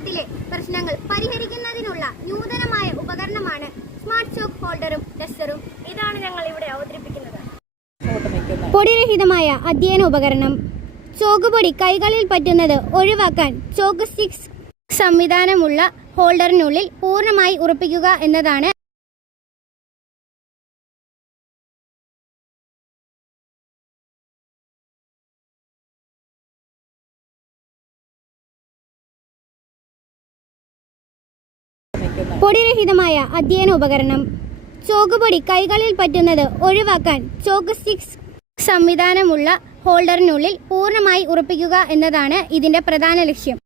ഉപയോഗത്തിലെ പ്രശ്നങ്ങൾ പരിഹരിക്കുന്നതിനുള്ള നൂതനമായ ഉപകരണമാണ് സ്മാർട്ട് ചോക്ക് ഹോൾഡറും ഡസ്റ്ററും. ഇതാണ് ഞങ്ങൾ ഇവിടെ അവതരിപ്പിക്കുന്നത്. പൊടിരഹിതമായ അധ്യയന ഉപകരണം. ചോക്കുപൊടി കൈകളിൽ പറ്റുന്നത് ഒഴിവാക്കാൻ ചോക്ക് സ്റ്റിക്സ് സംവിധാനമുള്ള ഹോൾഡറിനുള്ളിൽ പൂർണ്ണമായി ഉറപ്പിക്കുക എന്നതാണ്. പൊടിരഹിതമായ അധ്യയന ഉപകരണം. ചോക്കുപൊടി കൈകളിൽ പറ്റുന്നത് ഒഴിവാക്കാൻ ചോക്ക് സ്റ്റിക്സ് സംവിധാനമുള്ള ഹോൾഡറിനുള്ളിൽ പൂർണ്ണമായി ഉറപ്പിക്കുക എന്നതാണ് ഇതിന്റെ പ്രധാന ലക്ഷ്യം.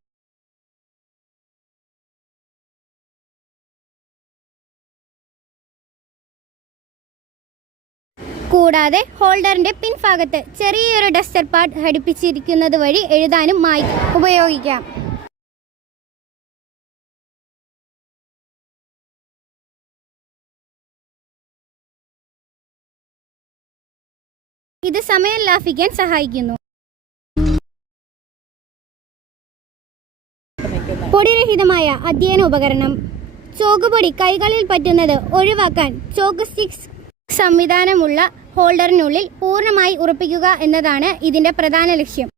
കൂടാതെ ഹോൾഡറിന്റെ പിൻഭാഗത്ത് ചെറിയൊരു ഡസ്റ്റർ പാഡ് ഘടിപ്പിച്ചിരിക്കുന്നത് വഴി എഴുതാനും ഉപയോഗിക്കാം. ഇത് സമയം ലാഭിക്കാൻ സഹായിക്കുന്നു. പൊടിരഹിതമായ അധ്യയന ഉപകരണം. ചോക്കുപൊടി കൈകളിൽ പറ്റുന്നത് ഒഴിവാക്കാൻ ചോക്ക് സ്റ്റിക്സ് സംവിധാനമുള്ള ഹോൾഡറിനുള്ളിൽ പൂർണ്ണമായി ഉറപ്പിക്കുക എന്നതാണ് ഇതിന്റെ പ്രധാന ലക്ഷ്യം.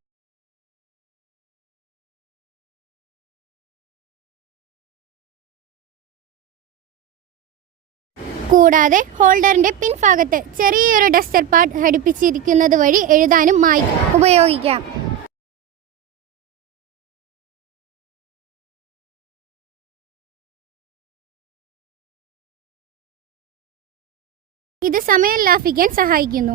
കൂടാതെ ഹോൾഡറിന്റെ പിൻഭാഗത്ത് ചെറിയൊരു ഡസ്റ്റർ പാഡ് ഘടിപ്പിച്ചിരിക്കുന്നത് വഴി എഴുതാനും ഉപയോഗിക്കാം. ഇത് സമയം ലാഭിക്കാൻ സഹായിക്കുന്നു.